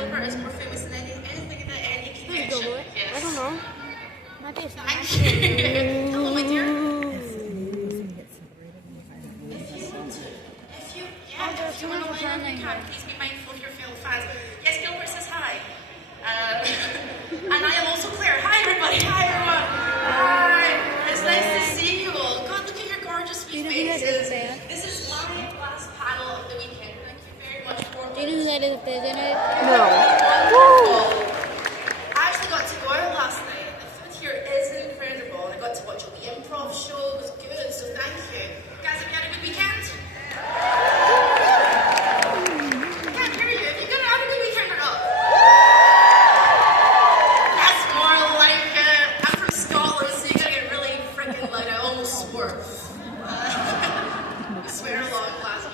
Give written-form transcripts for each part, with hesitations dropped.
Calvert is more famous than anything in any connection. Yes. I don't know. Thank you. Hello, my dear. If you want to learn, you can. Please be mindful of your fellow fans. Yes, Gilbert says hi. And I am also Claire. Hi, everybody. Hi, everyone. Hi. It's nice to see you all. God, look at your gorgeous sweet faces. This is my last panel of the weekend. Thank you very much for Do you know who that is up there, isn't it? No. Wonderful. I actually got to go out last night. The food here is incredible. And I got to watch all the improv show. It was good, so thank you. Guys, have you had a good weekend? I can't hear you. Have you had a good weekend or not? That's more like I'm from Scotland, so you gotta get really freaking loud. I almost swore. We swear a lot in Glasgow.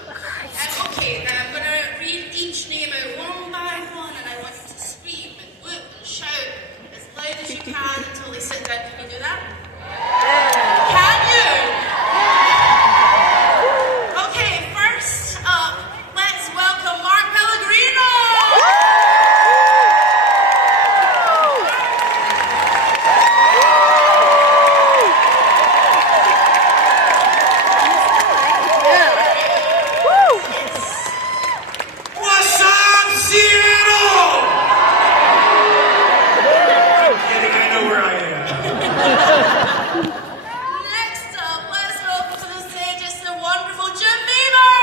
Okay, I'm gonna read each name out one by one, and I want you to scream and whoop and shout as loud as you can until they sit down. Can you do that? Can you? Okay, first up, let's welcome Mark Pellegrino. What's up, Seattle? I'm kidding, I know where I am. Next up, let's welcome to the stage is the wonderful Jim Beaver.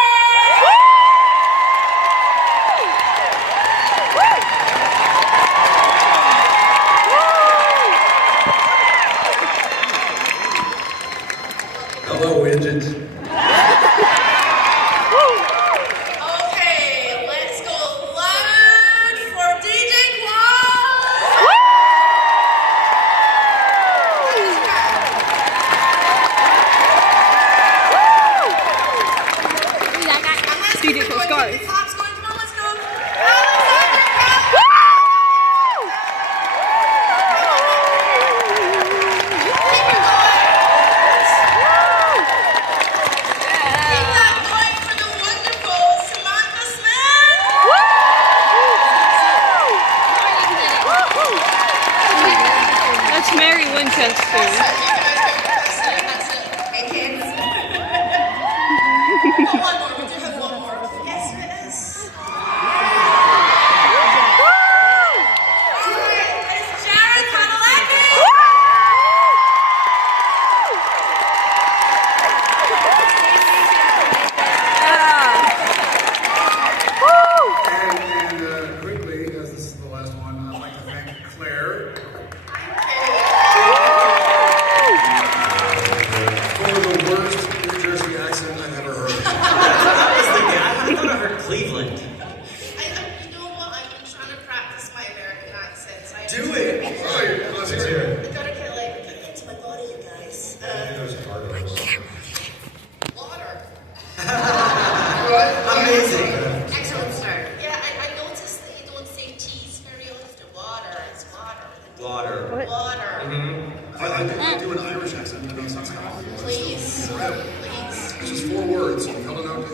Hello, Widget. Okay, let's go loud for DJ Qualls. DJ Qualls, guys. Claps going, come on, let's go. Keep that going for the wonderful Samantha Smith. That's Mary Winchester. That's it. Okay, kids. One more. We do have one more. Yes, it is. It's Jared Padalecki. And quickly, as this is the last one, I'd like to thank Claire for the worst New Jersey accent I've ever heard. I thought I heard Cleveland. You know what? I've been trying to practice my American accents. Do it! Oh, let's hear it. I gotta get into my body, you guys. Water. Amazing. Excellent start. Yeah, I noticed that you don't say cheese very often. Water. It's water. Water. Water. I do an Irish accent, but it sounds kind of Please. Please. It's just 4 words. You don't know.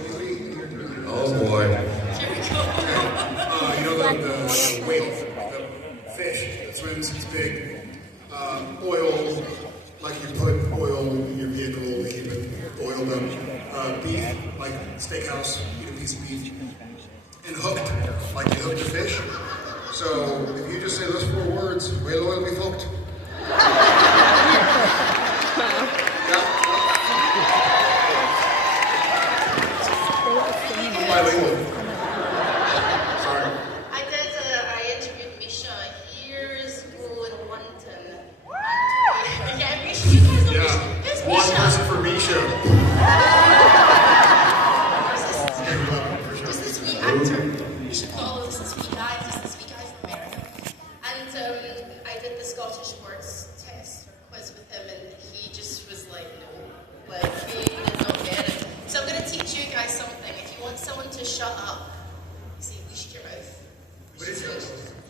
Oh boy. Here we go. You know the whale, the fish that swims, he's big. Oil, like you put oil in your vehicle, you keep it oiled up. Beef, like steakhouse, eat a piece of beef. And hooked, like you hook the fish. So if you just say those 4 words, whale oil be hooked. I'm bilingual. Sorry. I interviewed Misha years ago in London. And yeah, Misha, you guys know Misha. Who's One Misha? person for Misha. Just this wee actor. You should follow this wee guy. Just this wee guy from America. And I did the Scottish words test or quiz with him, and he just was like, no. Like, he did not get it. So I'm going to teach you guys something. If you want someone to shut up, you say, wish your mouth. What is it?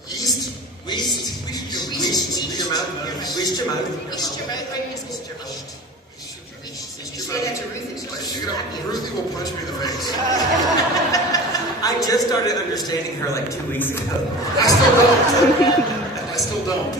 Yeast. Weast. Wish your mouth. Weast your mouth. Wish your mouth. Right, just wish your mouth. Wish. You say that to Ruth, and she'll Ruthie will punch me in the face. I I just started understanding her like 2 weeks ago. I still don't. I still don't.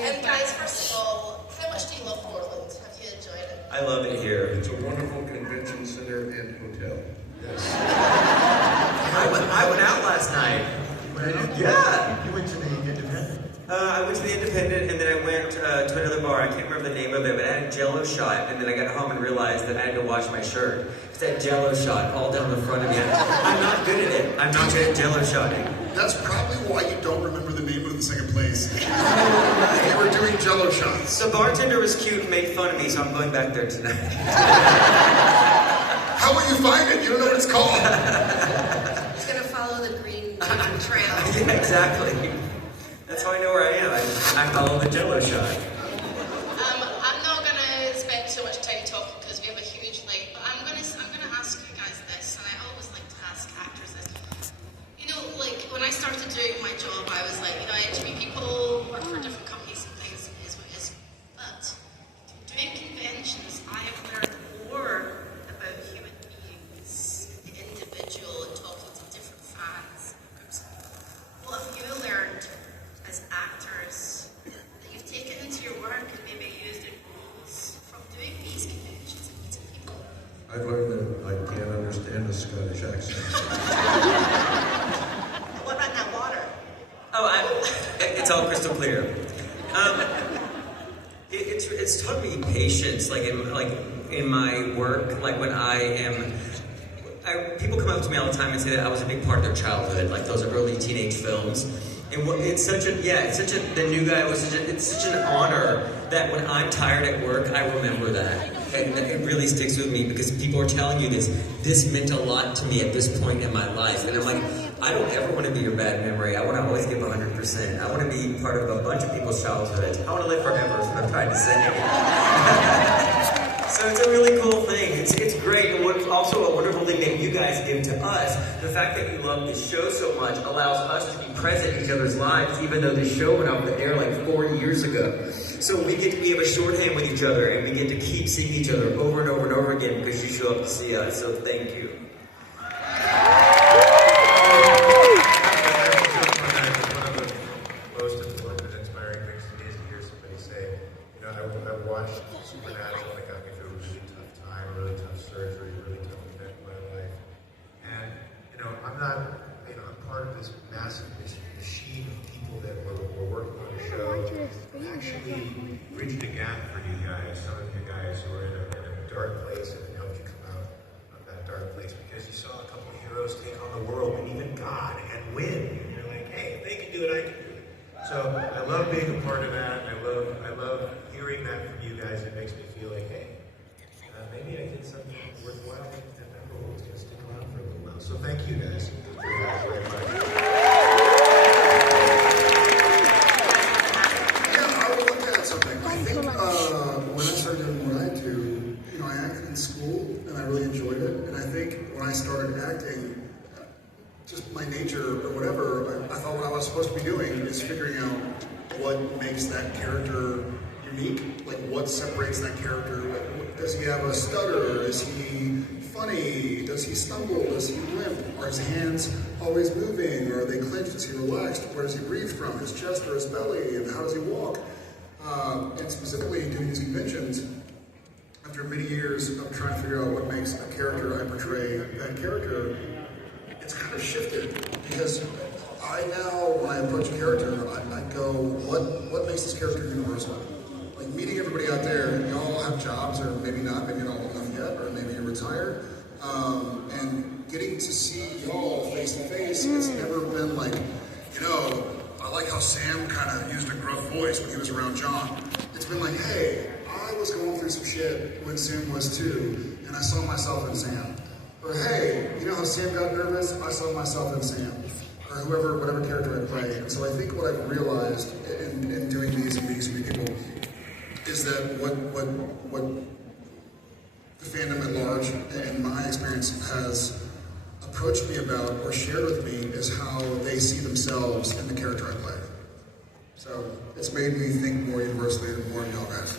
And guys, first of all, how much do you love Portland? Have you enjoyed it? I love it here. It's a wonderful convention center and hotel. Yes. I went out last night. Yeah. You went to the Independent? I went to the Independent, and then I went to another bar. I can't remember the name of it, but I had a Jello shot, and then I got home and realized that I had to wash my shirt. It's that Jello shot all down the front of me. I'm not good at it. I'm not good at Jello shotting. That's probably why you don't remember the name of the second place. You were doing Jello shots. The bartender was cute and made fun of me, so I'm going back there tonight. How will you find it? You don't know what it's called. He's gonna follow the green trail. Yeah, exactly. That's how I know where I am. I follow the Jello shot. I'm not gonna spend so much time talking because we have a huge night, but I'm gonna ask you guys this, and I always like to ask actors this. You know, like when I started doing my job, I was like, you know, I interview people, work for different companies and things, is what it is. But doing conventions, I have learned more about human beings, the individual, and talking to different fans. What have you learned as actors that you've taken into your work and maybe used in roles from doing these conventions and meeting people? I've learned that I can't understand a Scottish accent. What about that water? It's all crystal clear. It's taught me patience, like in my work, like when people come up to me all the time and say that I was a big part of their childhood, like those early teenage films. And it's such the new guy it's such an honor that when I'm tired at work, I remember that. And it really sticks with me because people are telling you this meant a lot to me at this point in my life. And I'm like, I don't ever want to be your bad memory. I want to always give 100%. I want to be part of a bunch of people's childhoods. I want to live forever is what I'm trying to say. So it's a really cool thing. It's great. And what's also a wonderful thing that you guys give to us, the fact that you love this show so much allows us to be present in each other's lives, even though this show went off the air like 4 years ago. So we have a shorthand with each other, and we get to keep seeing each other over and over and over again because you show up to see us. So thank you. Most important and inspiring things to me is to hear somebody say, you know, I watched Supernatural and it got me through a really tough time, really tough surgery, really tough event in my life. And, you know, I'm part of this massive machine of people that were working on the show. And actually bridged a gap for you guys, some of you guys who are in a dark place and helped you come out of that dark place because you saw a couple of heroes take on the world and even God and win. And you're like, hey, if they can do it, I can do it. So I love being a part of that. I love hearing that from you guys. It makes me feel like, hey, maybe I did something worthwhile that memorable. It's going to stick around for a little while. So thank you guys very much. Yeah, I would like to add something. I think when I started doing what I do, you know, I acted in school and I really enjoyed it. And I think when I started acting, just my nature or whatever, I thought what I was supposed to be doing is figuring out what makes that character unique, like what separates that character. Like, does he have a stutter? Is he funny? Does he stumble? Does he limp? Are his hands always moving? Or are they clenched? Is he relaxed? Where does he breathe from? His chest or his belly? And how does he walk? And specifically doing these conventions, after many years of trying to figure out what makes a character I portray that character, it's kind of shifted because I now, when I approach a character, I go, what makes this character universal? Like meeting everybody out there, you all have jobs, or maybe not, maybe you're not old enough yet, or maybe you're retired, and getting to see y'all face to face, it's never been like, you know, I like how Sam kind of used a gruff voice when he was around John. It's been like, hey, I was going through some shit when Sam was too, and I saw myself in Sam. Or hey, you know how Sam got nervous? I saw myself in Sam. Or whoever, whatever character I play. And so I think what I've realized in doing these and meeting so many people is that what the fandom at large, in my experience, has approached me about or shared with me is how they see themselves in the character I play. So it's made me think more universally than more than y'all guys.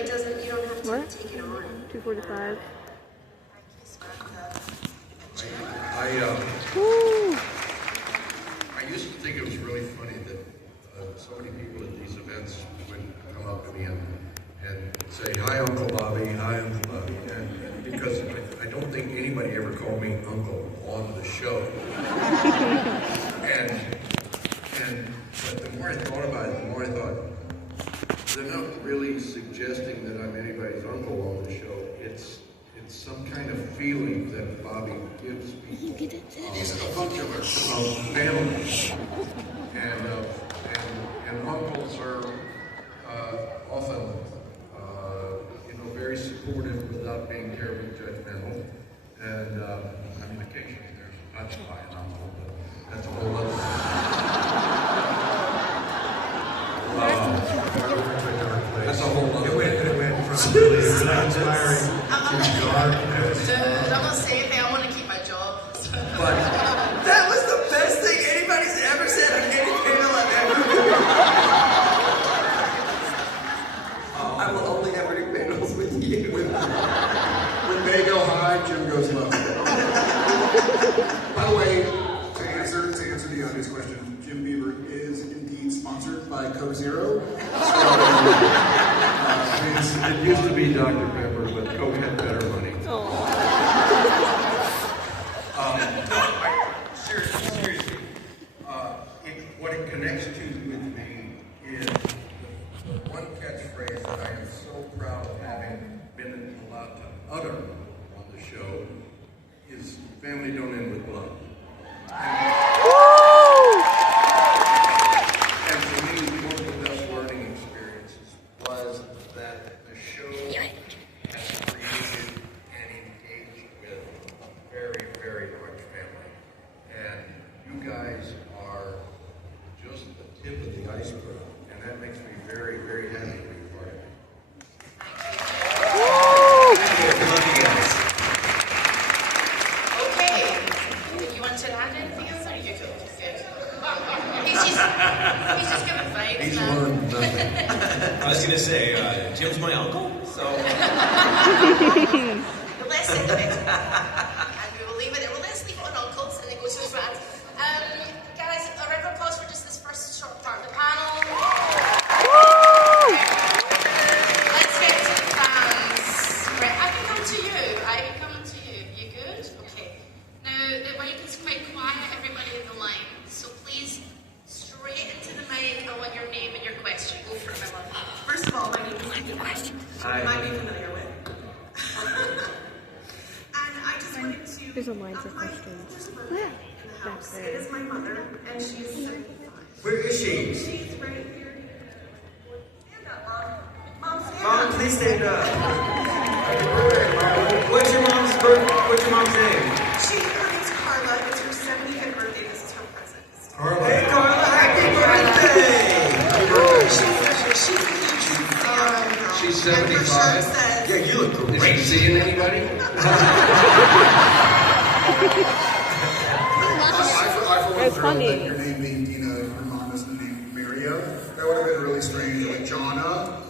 it doesn't, you don't have to What? take it on. 2:45. I used to think it was really funny that so many people at these events would come up to me and say, "Hi, Uncle Bobby. Hi, Uncle Bobby," and because I don't think anybody ever called me Uncle on the show. But the more I thought about it, the more I thought, they're not really suggesting that I'm anybody's uncle on the show. It's some kind of feeling that Bobby gives people. He's a avuncular. Of family. And uncles are often, very supportive without being terribly judgmental. And occasionally there's a touch by an uncle, but that's a whole other That's a whole other It went from really inspiring to darkness. Dude, I'm not saying anything. I want to keep my job. But that was the best thing anybody's ever said on any panel I've ever been. I will only ever do panels with you. When they go high, Jim goes low. By the way, to answer the obvious question, Jim Beaver is indeed sponsored by Coke Zero. It used to be Dr. Pepper, but Coke had better money. Seriously, what it connects to with me is the one catchphrase that I am so proud of having been allowed to utter on the show is "Family don't end with blood." And for me, one of the best learning experiences was that the show has created and engaged with a very, very large family. And you guys are just the tip of the iceberg. And that makes me very, very happy to be part of it. Thank you. I love you guys. Okay. You want to add anything else, or are you good? He's just gonna fight. He's learned nothing. I was going to say, Jim's my uncle, so... But let's end it. And we will leave it. Well, let's leave it on uncles and then go to the front. Guys, a round of applause for just this first short part of the panel. Let's get to the fans. Right, I can come to you. You good? Okay. Now, the mic is quite quiet, everybody in the line. So please, straight into the mic. I want your name and your question. Go for it, my love. First of all, my name is Samantha. Hi. You might be familiar with. And I just wanted to... There's a line of questions. There's a birthday in the house. It is my mother, and she's 75. Where is she? She's right here. Stand up, Mom. Mom, stand Mom, up. please stand up. What's your mom's name? Her name's Carla. It's her 75th birthday. This is her present. Hey, Carla, happy birthday! She's a huge girl. She's And her shirt 75? says... Yeah, you look Is great. she seeing anybody? I for one That's thrilled funny. that your name being Dina, your mom is named Maria. That would have been really strange, like Jonna.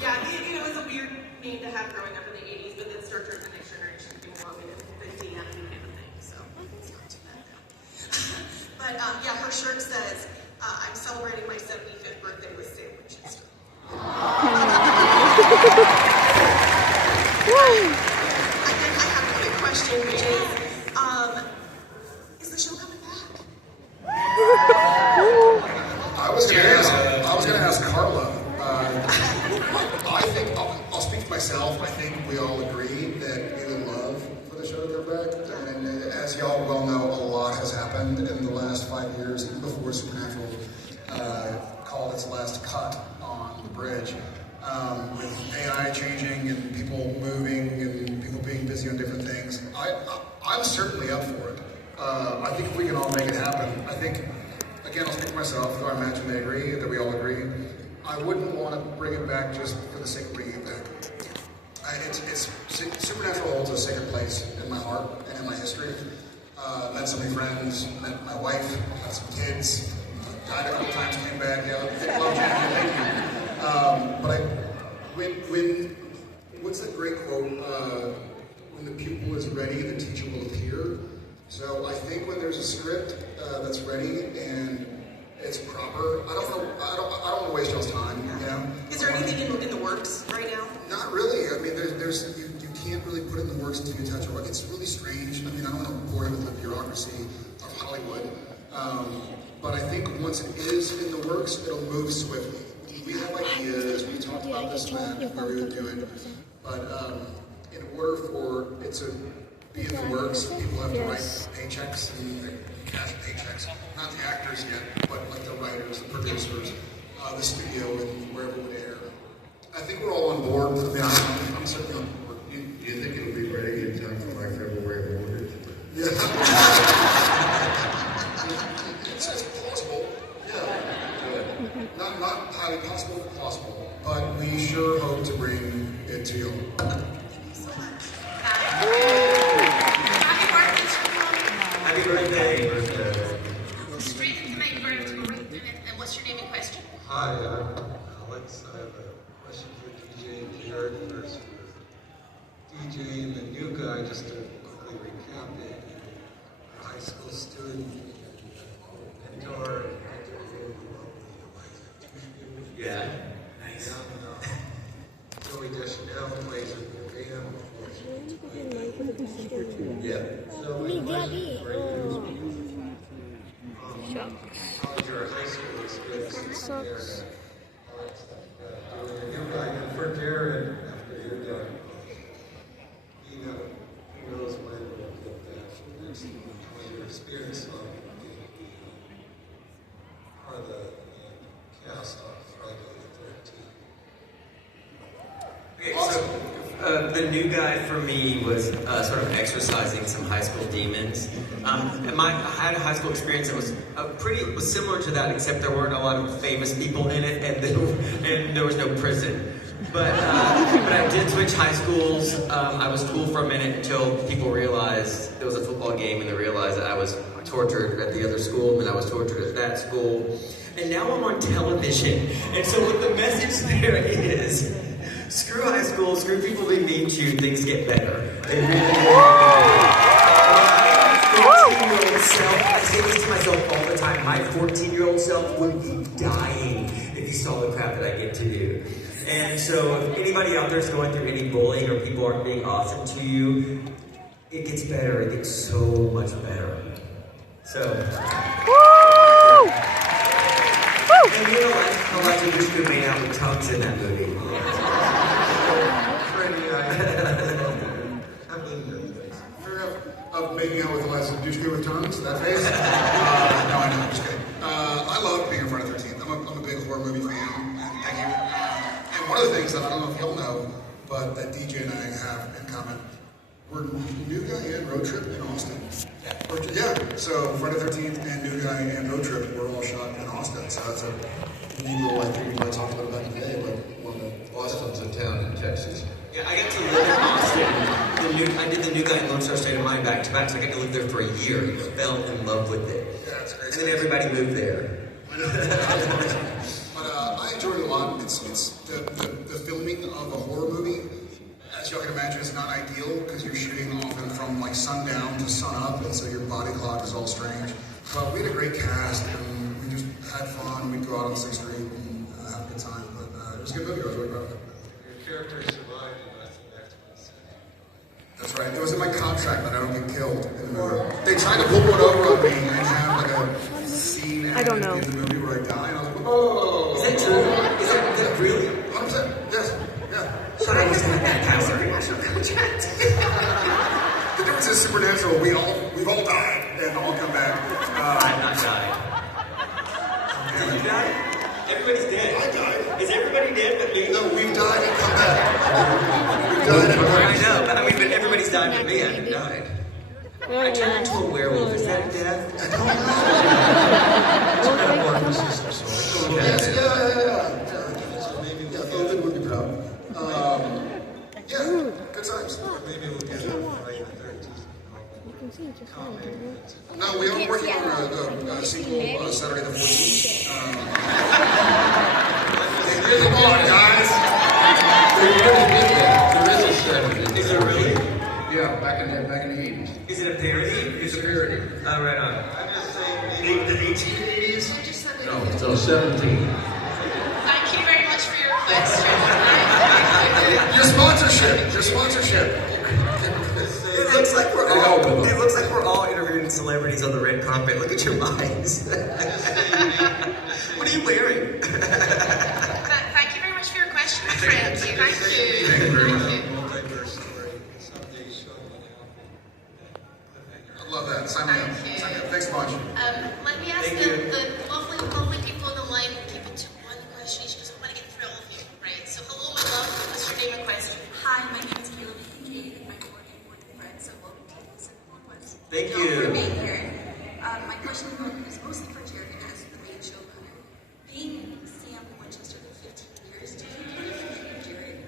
Yeah, it was a weird name to have growing up in the 80s, but then Star Trek The Next Generation came along and the DM became a thing, so it's not too bad now. But yeah, her shirt says, I'm celebrating my 75th birthday with sandwiches. And then I have a quick question, which is the show coming back? I was gonna ask Carla. I think I'll speak for myself. I think we all agree that we would love for the show to come back. And as y'all well know, a lot has happened in the last 5 years, even before Supernatural called its last cut on the bridge. With AI changing and people moving and people being busy on different things, I'm certainly up for it. I think if we can all make it happen, I think, again, I'll speak for myself, though I imagine they agree, that we all agree. I wouldn't want to bring it back just for the sake of bringing it back. Supernatural holds a sacred place in my heart and in my history. Met so many friends, met my wife, met some kids, died a couple times, came back. Yeah, love Janet, thank you. But works right now? Not really. I mean, you can't really put it in the works until you touch it. It's really strange. I mean, I don't want to bore you with the bureaucracy of Hollywood, but I think once it is in the works, it'll move swiftly. We have ideas. We talked about this then, where we would do it, but in order for it to be in the works, people have to write paychecks and cash paychecks. Not the actors yet, but like the writers, the producers, the studio, and wherever it would air. I think we're all on board. I mean, I'm certainly on board. Do you think it'll be ready in time for my February mortgage? Yeah. it's possible. Yeah. Not highly possible, but possible. But we sure hope to bring it to you. Thank you so much. Happy birthday. Happy birthday. Straight from the microphone, and what's your name and question? Hi, I'm Alex. I have a question for DJ and Jared first. DJ and the new guy, just to quickly recap it. High school student, mentor, Yeah. Nice. Joey Deschanel plays in the band. Yeah. So my question for you, how was your high school experience there? Doing your new guy, and for Jared, after you're done, you know, who knows when we'll get that. How was your experience on part of the cast on Friday the 13th? Okay, so the new guy for me was sort of exercising some high school demons. And I had a high school experience that was was similar to that, except there weren't a lot of famous people in it, and there was no prison. But I did switch high schools. I was cool for a minute until people realized there was a football game, and they realized that I was tortured at the other school, and I was tortured at that school. And now I'm on television. And so what the message there is, screw high school, screw people being mean to you, things get better. They really my 14-year-old self, I say this to myself all the time, my 14-year-old self would be dying if he saw the crap that I get to do. And so if anybody out there is going through any bullying or people aren't being awesome to you, it gets better. It gets so much better. So. Woo! And you know what? I like to just made out with tongues in that movie. Of making out with Eliza Dushku with tongues, that face? No, I know, I'm just kidding. I love being in front of 13th. I'm a big horror movie fan. Thank you. And one of the things that I don't know if y'all know, but that DJ and I have in common, we're New Guy and Road Trip in Austin. Yeah, so Friday the 13th and New Guy and Road Trip were all shot in Austin. So that's a neat little thing we might talk a little about today, but one of the Austin's a town in Texas. Yeah, I got to live in Austin. I did the New Guy in Lone Star State of Mind back to back, so I got to live there for a year. I fell in love with it. Yeah, it's great. And then everybody moved there. But I enjoyed it a lot. It's the filming of a horror movie, as y'all can imagine, is not ideal because you're shooting often from like sundown to sun up, and so your body clock is all strange. But we had a great cast, and we just had fun. We'd go out on 6th Street and have a good time. But it was a good movie. I was really proud of it. Your character survived and that's the next one. That's right. It was in my contract that I don't get killed in the movie. They tried to pull one over on me and have like a scene in the movie where I die, and I was like, oh. Is that true? Is that really? 100%. Yes. Yeah. So I was like that kind of Supernatural contract. The difference is Supernatural. We've all died and all come back. I've not died. Did you die? Everybody's dead. I died. Is everybody dead but me? No, we've died and come back. We've died and come back. I know, but but everybody's died but me. I haven't died. I turned into a werewolf. Is that death? I don't know. Yes, yeah. Yeah, Ovid would be proud. Yeah, good times. Maybe we'll get on Friday the 13th. No, we are working on a sequel Saturday the 14th. Come on, guys. There is a Saturday. Is it really? Yeah, back in the 80s. Is it a parody? It's a parody. Oh, right on. I'm just saying, The 1880s? No, so 17. Thank you very much for your question. Your sponsorship. It looks like we're all interviewing celebrities on the red carpet. Look at your eyes. What are you wearing? Thank you very much for your question, my friend. Thank you. Thank you very much. Multiverse story. Someday show will happen. I love that. Sign me up. Thanks a bunch. Let me ask the lovely people on the line who keep it to one question each because I want to get through all of you, right? So hello, my love. What's your name and question? Hi, my name is Caleb Kincaid, and I'm working with friends, so welcome to the Simple Quest. Thank For you. being here. My question is mostly for Jared as the main showrunner. Being Sam Winchester for 15 years, do you think you can Jared?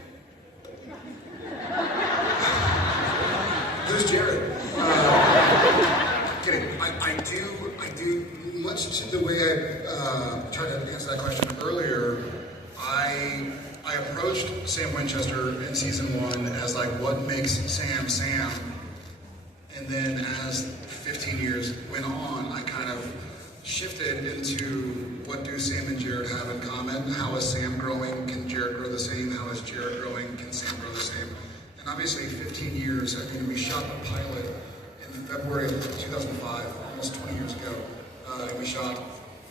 Who's Jared? Kidding. I do. Much to the way I tried to answer that question earlier, I approached Sam Winchester in season 1 as like, what makes Sam Sam? And then as 15 years went on, I kind of shifted into what do Sam and Jared have in common? How is Sam growing? Can Jared grow the same? How is Jared growing? Can Sam grow the same? And obviously 15 years, I mean, we shot the pilot in February of 2005, almost 20 years ago. And we shot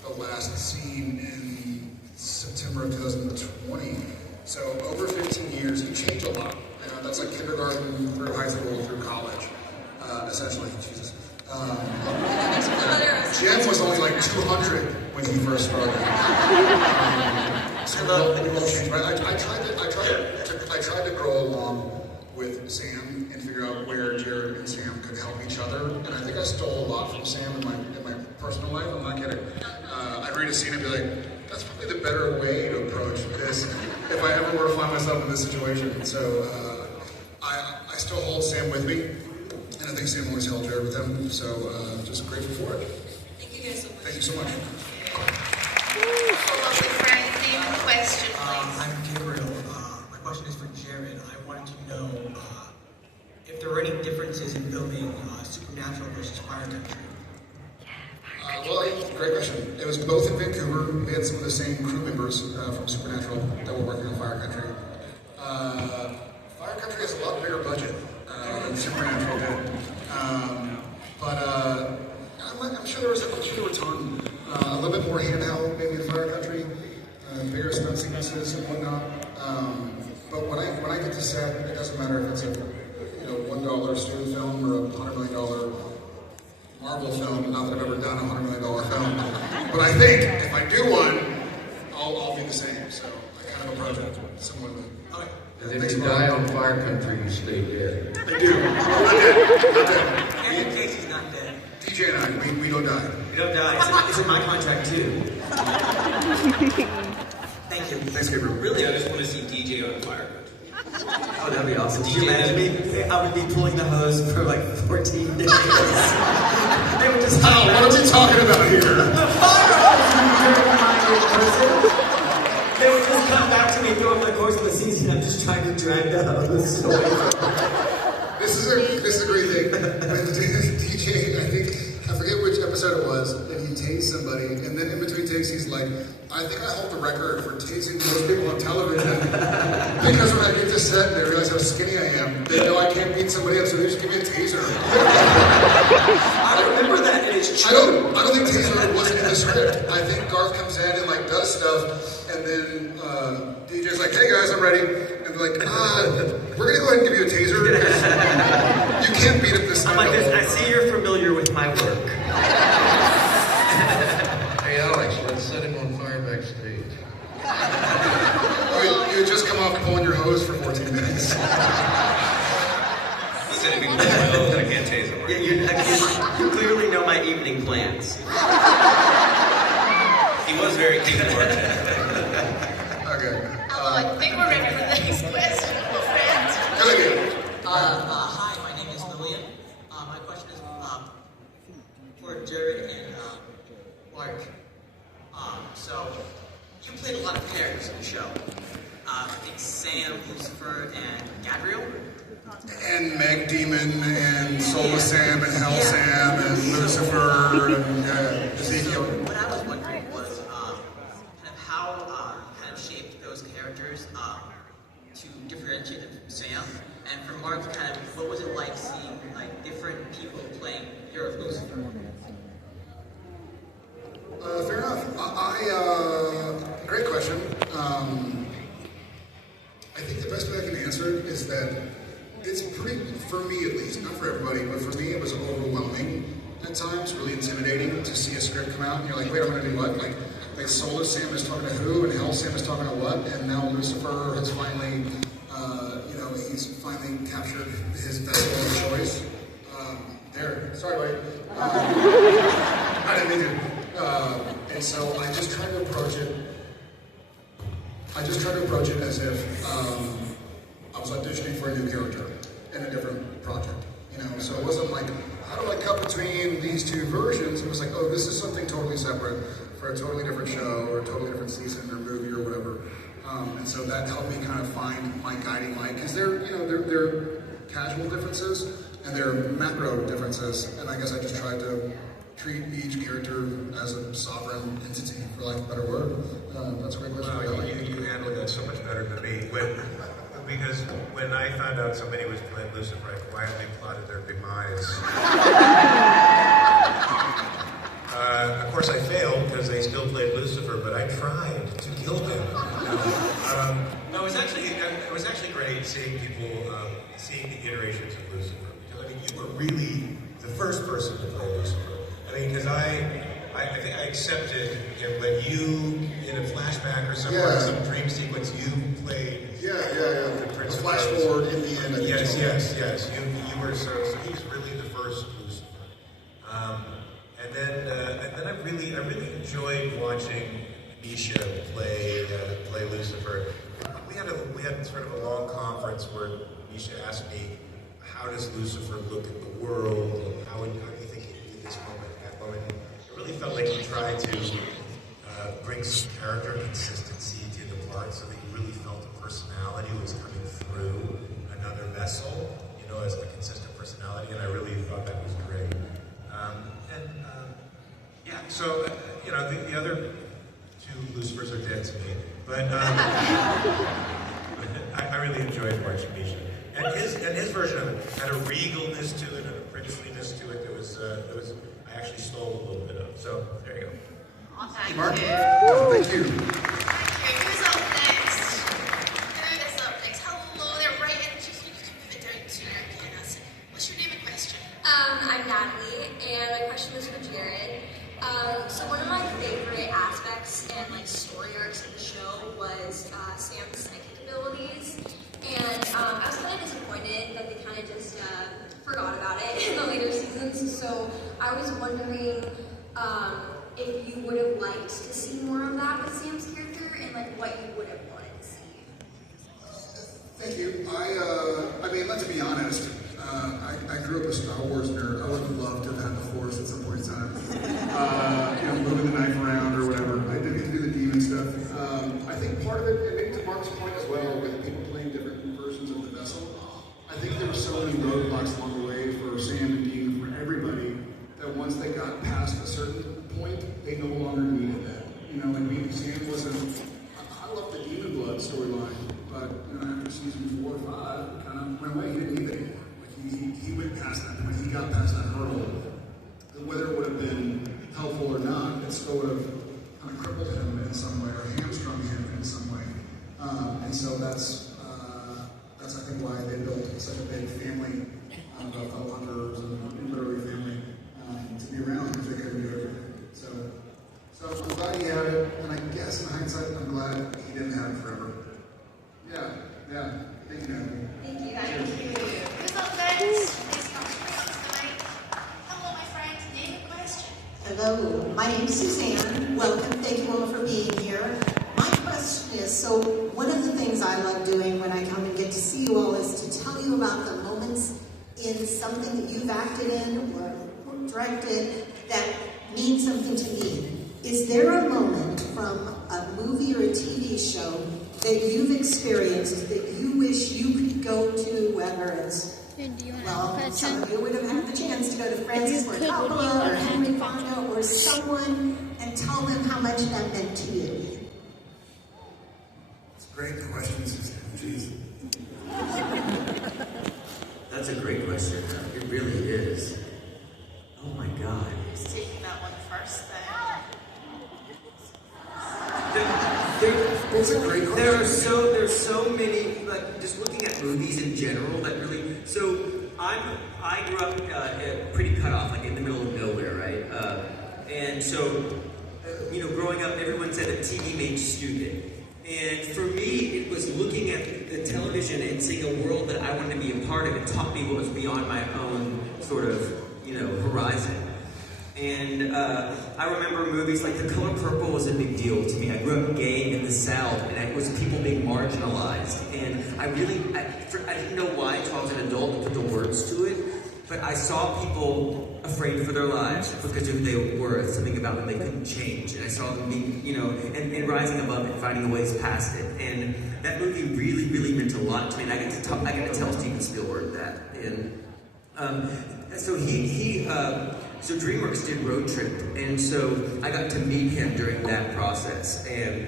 the last scene in September of 2020. So over 15 years, you change a lot. You know, that's like kindergarten through high school through college, essentially. Jesus. Jim was only like 200 when he first started. So we both changed. But I tried to grow along with Sam and figure out where Jared and Sam could help each other. And I think I stole a lot from Sam in my personal life. I'm not kidding. I'd read a scene and be like, that's probably the better way to approach this if I ever were to find myself in this situation. So I still hold Sam with me. And I think Sam always held Jared with him. So just grateful for it. Thank you guys so much. Thank you so much. Lovely friend, name and question, please. I'm Gabriel. My question is for Jared. I wanted to know if there were any differences in filming Supernatural versus Fire Country. Well, great question. It was both in Vancouver. We had some of the same crew members from Supernatural that were working on Fire Country. Fire Country has a lot bigger budget than Supernatural did. I'm sure there was a ton. A little bit more handheld, maybe in Fire Country. Bigger stunt sequences and whatnot. But when I get to set, it doesn't matter if it's a $1 student film or a $100 million Marvel film. Not that I've ever done a $100 million film, but I think if I do one, I'll be the same. So I kind of approach it similarly. Okay. And if you die on Fire Country, you stay dead. I do. Not dead. And Casey's not dead. DJ and I, we don't die. We don't die. It's in my contract too. Thank you. Thanks, Gabriel. Really, I just want to see DJ on Fire Country. Oh, that'd be awesome. Did you imagine me? I would be pulling the hose for like 14 days. They would just What are we talking about here? The fire hose, you dirty-minded person. They would just come back to me throughout the course of the season. I'm just trying to drag the hose away from This is a great thing. DJ, I forget which episode it was, and he tased somebody, and then in between takes, he's like, I think I hold the record for tasing most people on television. Because when I get to set, they realize how skinny I am. They know I can't beat somebody up, so they just give me a taser. I remember that, and it's true. I don't think taser wasn't in the script. I think Garth comes in and like does stuff, and then DJ's like, hey guys, I'm ready. And they're like, we're gonna go ahead and give you a taser. You can't beat up this thing. I'm like, I see you're familiar with my work. Hey Alex, let's set him on fire backstage. You just come off pulling your hose for 14 minutes. He said if he pulls my hose, I can't tase him. Yeah, you clearly know my evening plans. He was very keen to work. Okay. I think we're ready for the next question, my friend. Good again. Hi, my name is Lillian. My question is for Jared and Mark. So, you played a lot of characters in the show. I think Sam, Lucifer, and Gabriel. And Meg Demon, and Solar Sam, and Hell Sam, and Lucifer, and Ezekiel. What I was wondering was kind of how kind of shaped those characters to differentiate them from Sam? And for Mark, kind of, what was it like seeing like different people playing Year of Lucifer? Fair enough. Great question. I think the best way I can answer it is that it's pretty, for me at least, not for everybody, but for me it was overwhelming at times, really intimidating to see a script come out and you're like, wait, I'm going to do what? Like Solar Sam is talking to who, and Hell Sam is talking to what, and now Lucifer has finally, he's finally captured his vessel of choice. Sorry, Wade. I didn't mean to. And so I just tried to approach it as if I was auditioning for a new character in a different project. So it wasn't like, how do I cut between these two versions? It was like, oh, this is something totally separate for a totally different show or a totally different season or movie or whatever. And so that helped me kind of find my guiding light, because they're casual differences and they're macro differences. And I guess I just tried to treat each character as a sovereign entity, for lack of a better word. That's a great question. You handled that so much better than me. Because when I found out somebody was playing Lucifer, I quietly plotted their demise. Of course, I failed because they still played Lucifer, but I tried to kill them. No, it was actually great seeing people seeing the iterations of Lucifer. Because I mean, you were really the first person to play Lucifer. I mean, because I think I accepted when you, in a flashback or somewhere, some dream sequence, you played. The flash forward in the end. Yes. You were so he was really the first Lucifer. And then I really enjoyed watching Misha play Lucifer. We had sort of a long conference where Misha asked me, how does Lucifer look at the world? And how do you think he did this moment, that moment? It really felt like he tried to bring some character consistency to the part, so that you really felt the personality was coming through another vessel, as a consistent personality, and I really thought that was great. So the other two Lucifers are dead to me, but I really enjoyed watching Misha. And his version of it had a regalness to it and a princeliness to it that was I actually stole a little bit of. So there you go. Oh, thank Mark? you. Thank you. Who's up next? Who is up next? Hello there, right? And just move it down to your goodness. What's your name and question? I'm Natalie, and my question was for Jared. So one of my favorite aspects and story arcs of the show was Sam's psychic abilities, and I was kind of disappointed that they kind of just forgot about it in the later seasons. So I was wondering if you would have liked to see more of that with Sam's character, and what you would have wanted to see. Thank you. I mean, let's be honest. I grew up a Star Wars nerd. I would have loved to have had the Force at some point in time. Moving the knife around or whatever. I didn't get to do the demon stuff. I think part of it, and maybe to Mark's point as well, with people playing different versions of the vessel, I think there were so many roadblocks along the way for Sam and Dean, for everybody, that once they got past a certain point, they no longer needed that. Sam wasn't. I love the Demon Blood storyline, but after season 4 or 5, it kind of went away. He didn't need it anymore. He went past that point. He got past that hurdle. Whether it would have been helpful or not, it still would have kind of crippled him in some way or hamstrung him in some way. And so that's I think why they built such a big family of hunters and literally family to be around, because they couldn't do everything. So I'm glad he had it, and I guess in hindsight, I'm glad he didn't have it forever. Yeah. Thank you, Natalie. Thank you. Who's up next? Hello, my friend. Name and question. Hello, my name is Suzanne. Welcome. Thank you all for being here. My question is, so one of the things I love doing when I come and get to see you all is to tell you about the moments in something that you've acted in or directed that mean something to me. Is there a moment from a movie or a TV show that you've experienced that you wish you could go to, whether it's, some of you would have had the chance to go to Francis Ford Coppola or Henry Fonda or someone and tell them how much that meant to you? It's a Great questions. Jeez. That's a great question. It really is. Oh my God. Who's taking that one first then? That's a great question. There's so many, like, just looking at movies in general that really, so I grew up pretty cut off, like in the middle of nowhere, right? And so, you know, growing up, everyone said that TV made you stupid. And for me, it was looking at the television and seeing a world that I wanted to be a part of. It taught me what was beyond my own sort of, you know, horizon. And I remember movies like The Color Purple was a big deal to me. I grew up gay in the South, and it was people being marginalized. And I didn't know why until I was an adult to put the words to it. But I saw people afraid for their lives because of who they were, something about them they couldn't change. And I saw them being, you know, and rising above it, finding ways past it. And that movie really, really meant a lot to me. And I get to tell Steven Spielberg that. And so so DreamWorks did Road Trip, and so I got to meet him during that process, and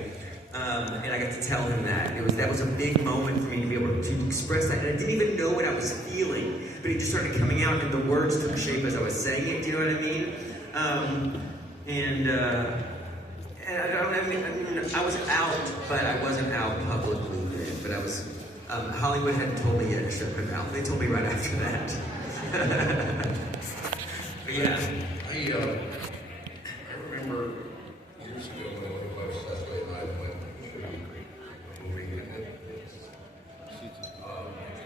I got to tell him that. That was a big moment for me to be able to express that, and I didn't even know what I was feeling, but it just started coming out, and the words took shape as I was saying it. Do you know what I mean? I was out, but I wasn't out publicly. But I was. Hollywood hadn't told me yet I should have been out. They told me right after that. Yeah. I remember years ago when I was Leslie and I went to a movie, and it's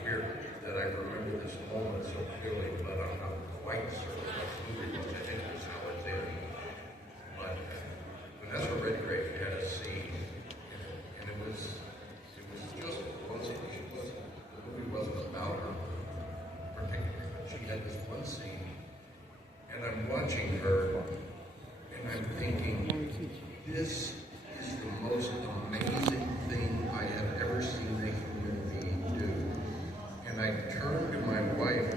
weird that I remember this moment so clearly, but I'm not quite certain what movie, which I think is how it did. But Vanessa Redgrave had a scene, and it was just the movie wasn't about her particularly, but she had this one scene. And I'm watching her, and I'm thinking, this is the most amazing thing I have ever seen a human being do. And I turned to my wife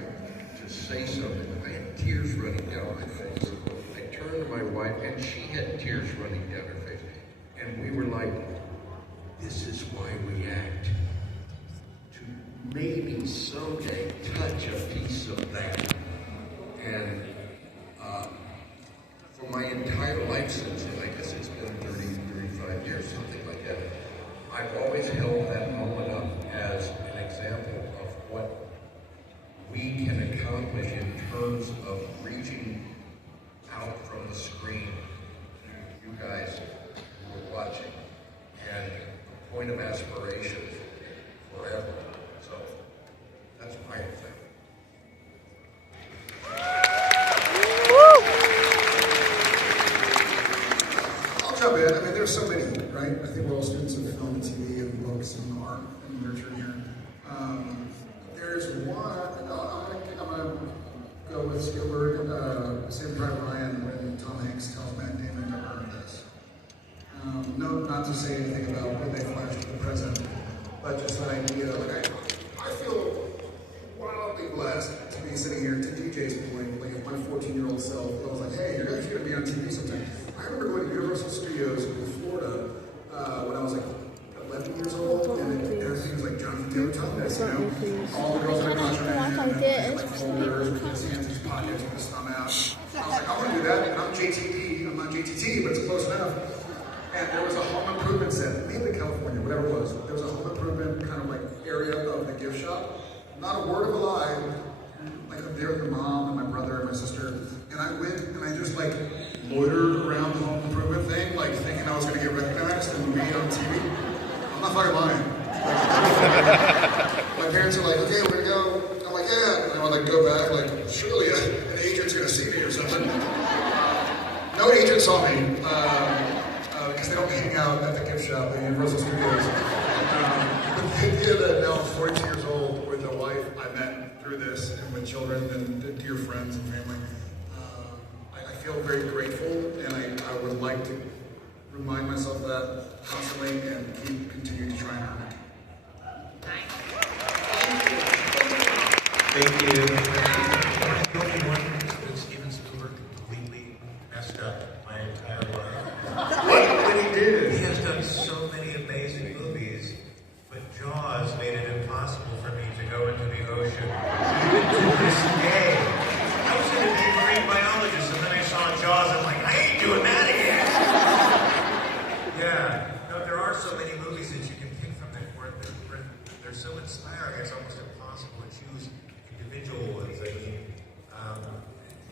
to say something. I had tears running down my face. I turned to my wife, and she had tears running down her face. And we were like, this is why we act. To maybe someday touch a piece of that. And for my entire life since, I guess it's been 35 years, something like that, I've always held that moment up as an example of what we can accomplish in terms of reaching out from the screen to you guys who are watching, and a point of aspiration forever. So that's my thing. Jump in. I mean, there's so many, right? I think we're all students of film and TV and books and art and literature here. There's one, I'm going to go with Spielberg, Saving Private Ryan, when Tom Hanks tells Matt Damon to earn this. No, not to say anything about when they flash to the present, but just an idea. Like, I feel wildly blessed to be sitting here, to DJ's point, like my 14-year-old self, I was like, hey, you're guys going to be on TV sometime. I remember going to Universal Studios in Florida when I was like 11 years old, and everything was like Jonathan Taylor Thomas, you know? All the girls had like folders with his hands in his pockets with his thumb out. I was like, I want to do that, and I'm JTD, I'm not JTT, but it's close enough. And there was a home improvement set, maybe California, whatever it was. There was a home improvement kind of like area of the gift shop. Not a word of a lie. Like I'm there with my mom and my brother and my sister, and I went and I just like loitered around the home improvement thing, like thinking I was going to get recognized and be on TV. I'm not fucking lying. My parents are like, okay, we're going to go. I'm like, yeah. And I would like go back, like, surely an agent's going to see me or something. No agent saw me, because they don't hang out at the gift shop at Universal Studios. The idea that now I'm 42 years old with a wife I met through this, and with children and dear friends and family, I feel very grateful, and I would like to remind myself of that constantly and continue to try and earn it. Thank you. The only one that Steven Spielberg completely messed up my entire life. What did he do? He has done so many amazing movies, inspiring. It's almost impossible to choose individual ones. I mean,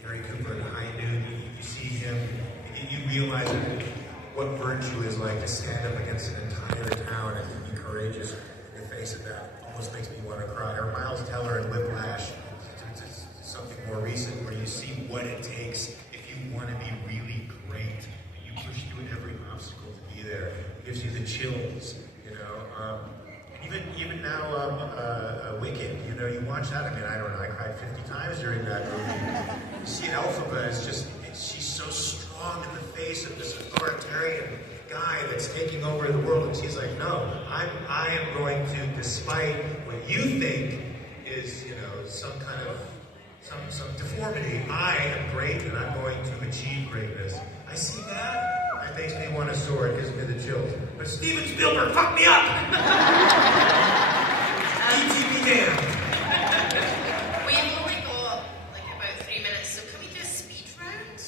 Gary Cooper in High Noon, you see him, and you realize what virtue is like to stand up against an entire town and to be courageous in the face of that. Almost makes me want to cry. Or Miles Teller in Whiplash, something more recent where you see what it takes if you want to be really great. You push through every obstacle to be there. It gives you the chills, you know. Even now, Wicked, you know, you watch that. I mean, I don't know, I cried 50 times during that movie. You see Elphaba is just, she's so strong in the face of this authoritarian guy that's taking over the world, and she's like, no, I am going to, despite what you think is, you know, some kind of, some deformity, I am great and I'm going to achieve greatness. I see that. It makes me want a sword, gives me the chills. But Steven Spielberg fucked me up! E.T. be damned. We've only got like about 3 minutes, so can we do a speed round?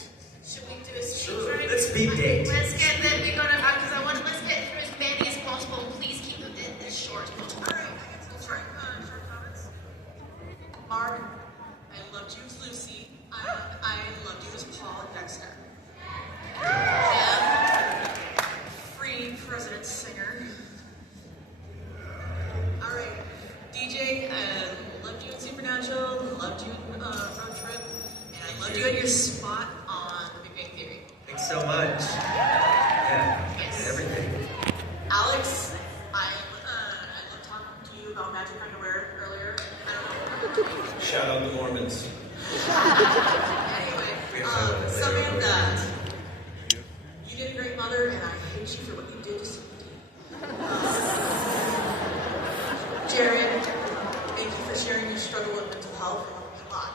Should we do a speed round? Let's speed date. Let's get them, we gotta, because let's get through as many as possible, and please keep them as short as possible. Alright, short comments. Mark, I loved you as Lucy. I loved you as Paul and Dexter. Free President Singer. Alright, DJ, I loved you in Supernatural, loved you in Road Trip, and I loved you at your spot on The Big Bang Theory. Thanks so much. Yeah, Yes. everything. Alex, I loved talking to you about magic underwear earlier. I don't know. Shout out the Mormons. Anyway, Samantha, you did a great mother, and I hate you for what you did to Cindy. Jared, thank you for sharing your struggle with mental health a lot.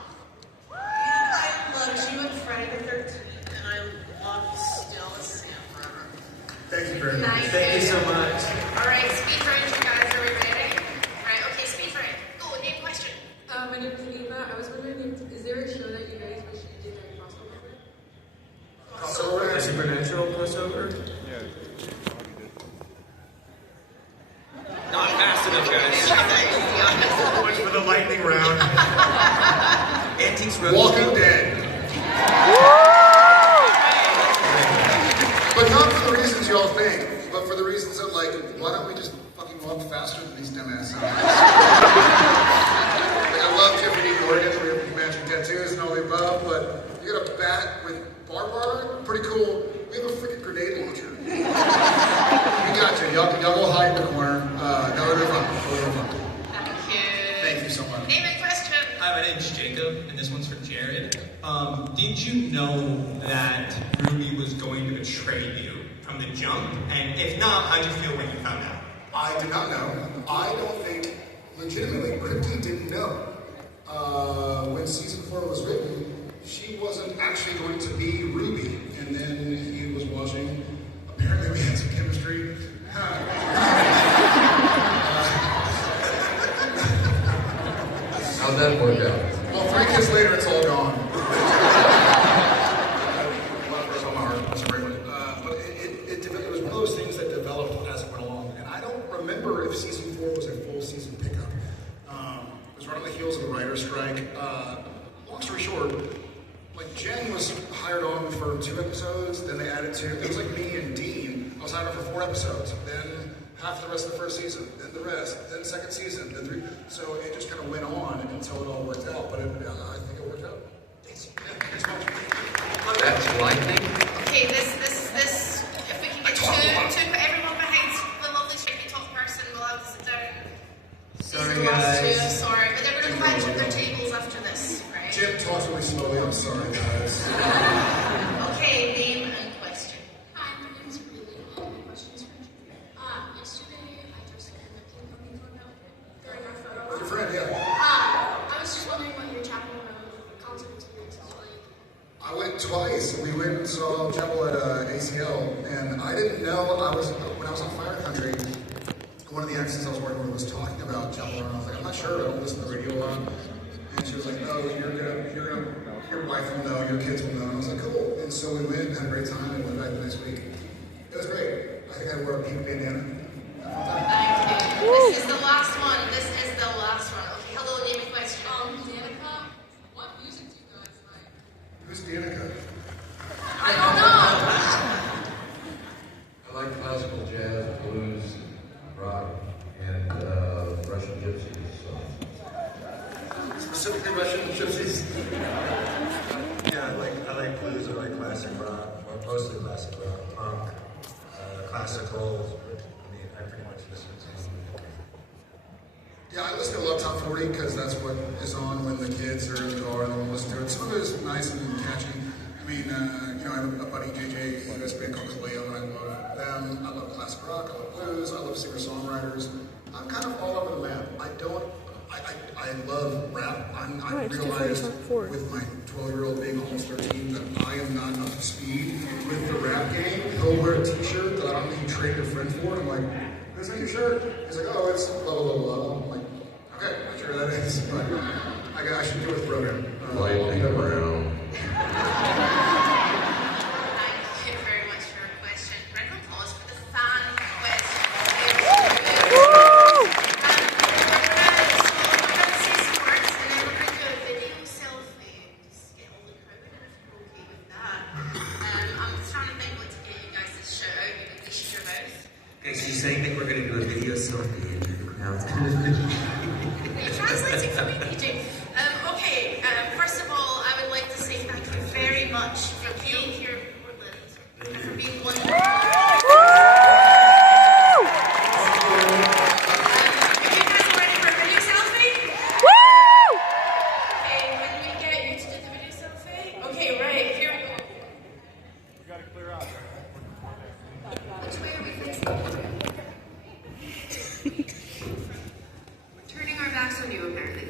And I loved you in Friday the 13th, and I love you still as Sam forever. Thank you very much. Thank you so much. Alright, speed round, you guys, are we ready? Right, okay, speed round. Go, name question. My name is Eva. I was wondering, is there a show that you guys wish you did a crossover with? Crossover? A supernatural crossover? Not fast enough, guys. Much for the lightning round. Antiques Roadshow? Walking Dead. But not for the reasons y'all think, but for the reasons of like, why don't we just fucking walk faster than these dumbasses? I love Tiffany Morgan, we have matching tattoos and all the above, but you got a bat with barbed wire? Pretty cool. We have a freaking grenade launcher. We got you. Y'all go hide in the corner. No, it'll be fun. Thank you so much. Name and question. Hi, my name's Jacob, and this one's for Jared. Did you know that Ruby was going to betray you from the jump? And if not, how'd you feel when you found out? I did not know. I don't think, legitimately, Crypty didn't know. When season 4 was written, she wasn't actually going to be Ruby. And then he was watching. Apparently we had some chemistry. How'd that work out? Well, 3 kids later, it's all gone. But it was one of those things that developed as it went along. And I don't remember if season 4 was a full season pickup. It was right on the heels of the writer's strike. Long story short, like Jen was hired on for 2 episodes, then they added 2. It was like me and Dean. I was hired on for 4 episodes, then half the rest of the first season, then the rest, then second season, then 3. So it just kind of went on until it all worked out. But I think it worked out. Thanks. That's lightning. Okay, this, if we can get two, put everyone behind the lovely stripy top person, we'll have to sit down. Sorry, These are the last guys. two, I'm sorry, but they're going to go back to their tables after this, right? Jim talks really slowly. I'm sorry, guys. Okay, name and question. Hi, my name is Breeley. My question is for you. Yesterday, I dressed up in a King Puppy Club outfit during our photo op. Your friend, yeah. I was just wondering what your Chapel Road concert experience was like. I went twice. We went and saw Chapel at ACL, and I didn't know when I was on Fire Country, one of the actresses I was working with was talking about Chapel Run. I was like, I'm not sure. I don't listen to the radio a lot. And she was like, no, your wife will know, your kids will know. And I was like, cool. And so we went and had a great time and went back the next week. It was great. I think I wore a pink bandana. Thank you. This is the last one. This is specifically Russian gypsies? Yeah, I like blues, I like classic rock, well, mostly classic rock, punk, classical. I mean, I pretty much listen to. Yeah, I listen to Love Top 40 because that's what is on when the kids are in the car and they want to listen to it. Some of it is nice and catchy. I mean, you know, I have a buddy, JJ, who has a band called Kaleo, and I love them. I love classic rock, I love blues, I love singer-songwriters. I'm kind of all over the map. I love rap. I realized with my 12-year-old being almost 13 that I am not up to speed with the rap game. He'll wear a t-shirt that I don't think he traded a friend for, and I'm like, is that your shirt? He's like, oh, it's blah, blah, blah, blah. I'm like, okay, not sure that is, but I should do it with Brogan. Lightning around. Thank you very much for your question. Round of applause for the fan quiz. Okay, so you're saying that we're going to do a video selfie and the crowd's going to... You're translating for me, DJ. Okay, first of all, I would like to say thank you very much for being here in Portland and for being wonderful. If you guys are ready for a video selfie? Okay, when we get you to do the video selfie? Okay, right, here we go. We gotta clear out. Which way are we facing? We're turning our backs on you, apparently.